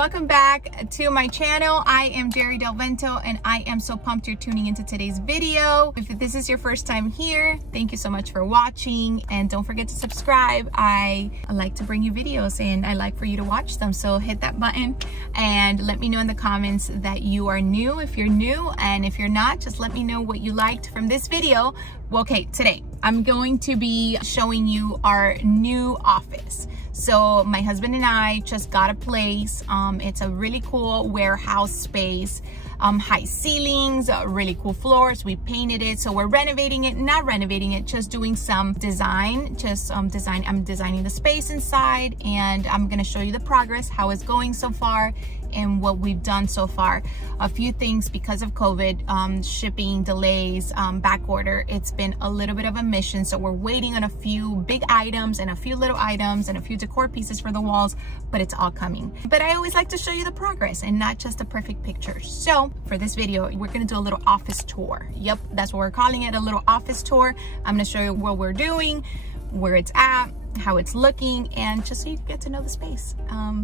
welcome back to my channel. I am Geri Del Vento and I am so pumped you're tuning into today's video. If this is your first time here, thank you so much for watching, and don't forget to subscribe. I like to bring you videos and I like for you to watch them, so hit that button and let me know in the comments that you are new if you're new, and if you're not, just let me know what you liked from this video. Well, okay, today I'm going to be showing you our new office. So my husband and I just got a place. It's a really cool warehouse space, high ceilings, really cool floors. We painted it, so we're renovating it, not renovating it, just doing some design, I'm designing the space inside, and I'm gonna show you the progress, how it's going so far and what we've done so far. A few things because of COVID, shipping delays, back order, it's been a little bit of a mission, so we're waiting on a few big items and a few little items and a few decor pieces for the walls, but it's all coming. But I always like to show you the progress and not just a perfect picture. So for this video, we're gonna do a little office tour. Yep, that's what we're calling it, a little office tour. I'm gonna show you what we're doing, where it's at, how it's looking, and just so you get to know the space.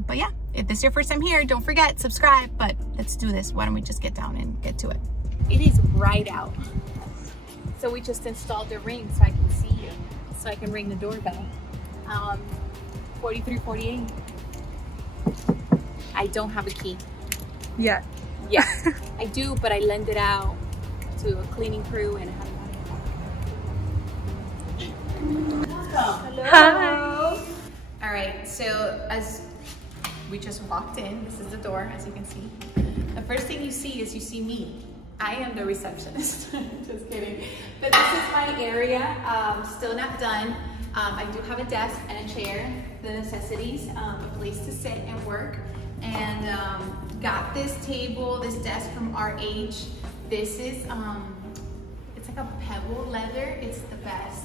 But yeah, if this is your first time here, don't forget, subscribe. But let's do this. Why don't we just get down and get to it? It is bright out, so we just installed the ring so I can see you, so I can ring the doorbell. 4348. I don't have a key. Yeah. Yes, I do, but I lend it out to a cleaning crew and I haven't. Hello. Hi. All right, so as we just walked in, this is the door, as you can see. The first thing you see is you see me. I am the receptionist. Just kidding. But this is my area, still not done. I do have a desk and a chair, the necessities, a place to sit and work. And got this table, this desk from RH. This is, it's like a pebble leather. It's the best.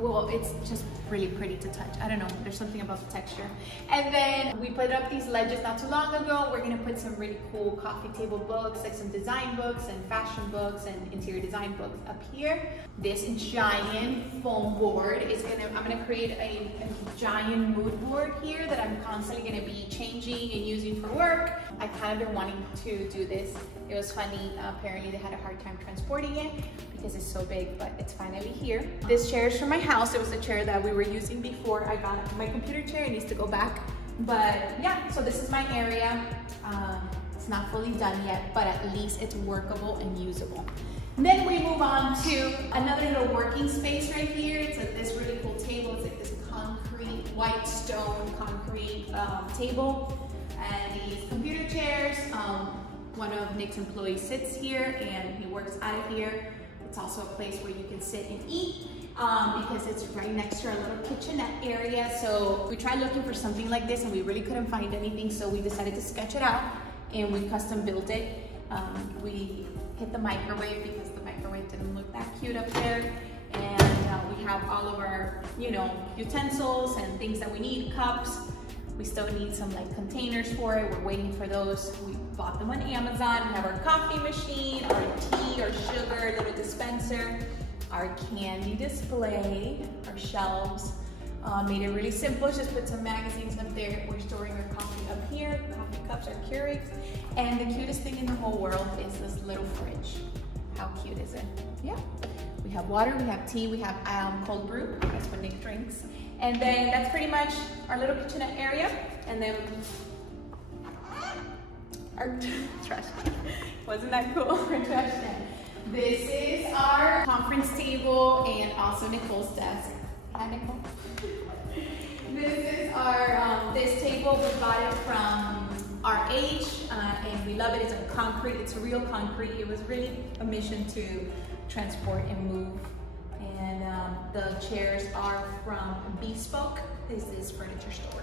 Well, it's just really pretty to touch. I don't know, there's something about the texture. And then we put up these ledges not too long ago. We're gonna put some really cool coffee table books, like some design books and fashion books and interior design books up here. This giant foam board is I'm gonna create a giant mood board here that I'm constantly gonna be changing and using for work. I kind of been wanting to do this. It was funny, apparently they had a hard time transporting it because it's so big, but it's finally here. This chair is from my house. It was the chair that we were using before I got my computer chair. It needs to go back. But yeah, so this is my area. It's not fully done yet, but at least it's workable and usable. And then we move on to another little working space right here. It's like this really cool table. It's like this concrete, white stone concrete table. And these computer chairs. One of Nick's employees sits here and he works out of here. It's also a place where you can sit and eat because it's right next to our little kitchenette area. So we tried looking for something like this and we really couldn't find anything. So we decided to sketch it out and we custom built it. We hit the microwave because the microwave didn't look that cute up there. And we have all of our, utensils and things that we need, cups. We still need some like containers for it. We're waiting for those. We bought them on Amazon. We have our coffee machine, our tea, our sugar, little dispenser, our candy display, our shelves. Made it really simple. Just put some magazines up there. We're storing our coffee up here. Coffee cups are Keurigs. And the cutest thing in the whole world is this little fridge. How cute is it? Yeah. We have water, we have tea, we have cold brew. That's what Nick drinks. And then that's pretty much our little kitchenette area. And then our trash can. Wasn't that cool? Our trash can. This is our conference table and also Nicole's desk. Hi, Nicole. This is our, this table, we bought it from RH and we love it. It's a concrete, it's a real concrete. It was really a mission to transport and move. And the chairs are from Bespoke. This is furniture store.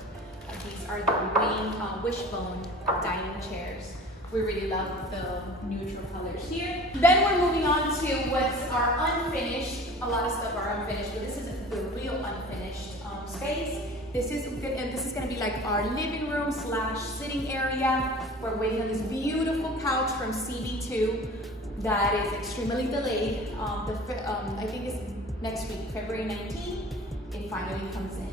These are the Wishbone dining chairs. We really love the neutral colors here. Then we're moving on to what's our unfinished. A lot of stuff are unfinished, but this is the real unfinished space. This is gonna be like our living room / sitting area. We're waiting on this beautiful couch from CB2 that is extremely delayed. I think it's next week, February 19th, it finally comes in.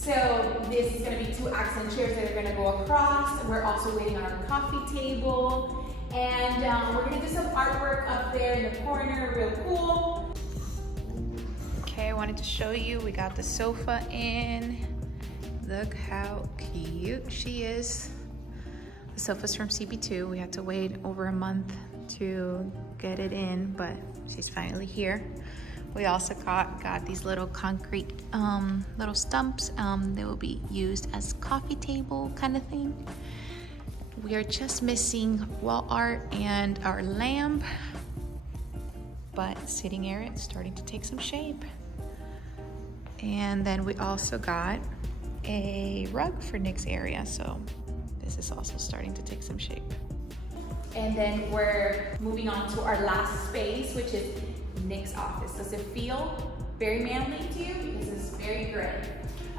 So this is gonna be 2 accent chairs that are gonna go across. We're also waiting on our coffee table. And we're gonna do some artwork up there in the corner, real cool. Okay, I wanted to show you, we got the sofa in. Look how cute she is. The sofa's from CB2. We had to wait over a month to get it in, but she's finally here. We also got these little concrete little stumps. They will be used as coffee table kind of thing. We are just missing wall art and our lamp, but sitting area is starting to take some shape. And then we also got a rug for Nick's area, so this is also starting to take some shape. And then we're moving on to our last space, which is Nick's office. Does it feel very manly to you? Because it's very gray.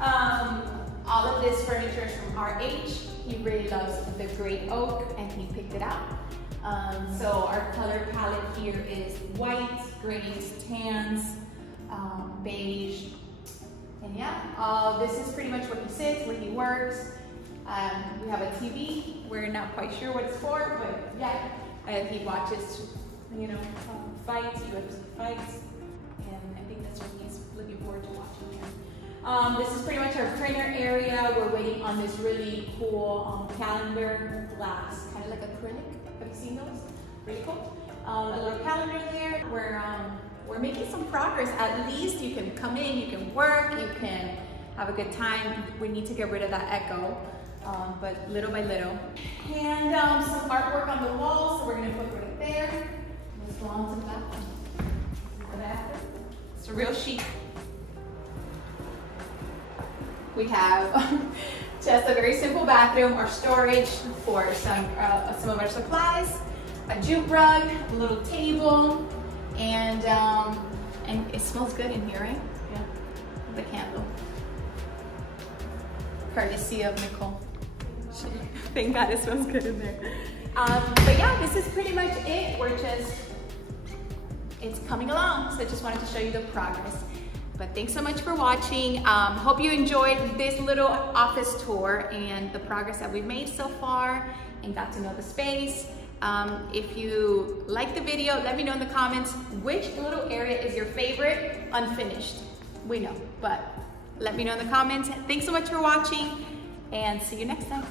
All of this furniture is from RH. He really loves the gray oak and he picked it out. So our color palette here is whites, grays, tans, beige. And yeah, this is pretty much where he sits, where he works. We have a TV. We're not quite sure what it's for, but yeah, he watches, you know, fights, UFC fights, and I think that's what he's looking forward to watching here. This is pretty much our printer area. We're waiting on this really cool calendar glass, kind of like acrylic. Have you seen those? Really cool. A little calendar there. We're making some progress. At least you can come in, you can work, you can have a good time. We need to get rid of that echo, but little by little. And some artwork on the wall, so we're gonna put right there. Let's go on to the bathroom. The bathroom. It's a real chic. We have just a very simple bathroom, our storage for some of our supplies, a jute rug, a little table, and it smells good in here, right? Yeah. The candle. Courtesy of Nicole. Thank God it smells good in there. But yeah, this is pretty much it. It's coming along. So I just wanted to show you the progress. But thanks so much for watching. Hope you enjoyed this little office tour and the progress that we've made so far and got to know the space. If you like the video, let me know in the comments which little area is your favorite unfinished. We know, but let me know in the comments. Thanks so much for watching and see you next time.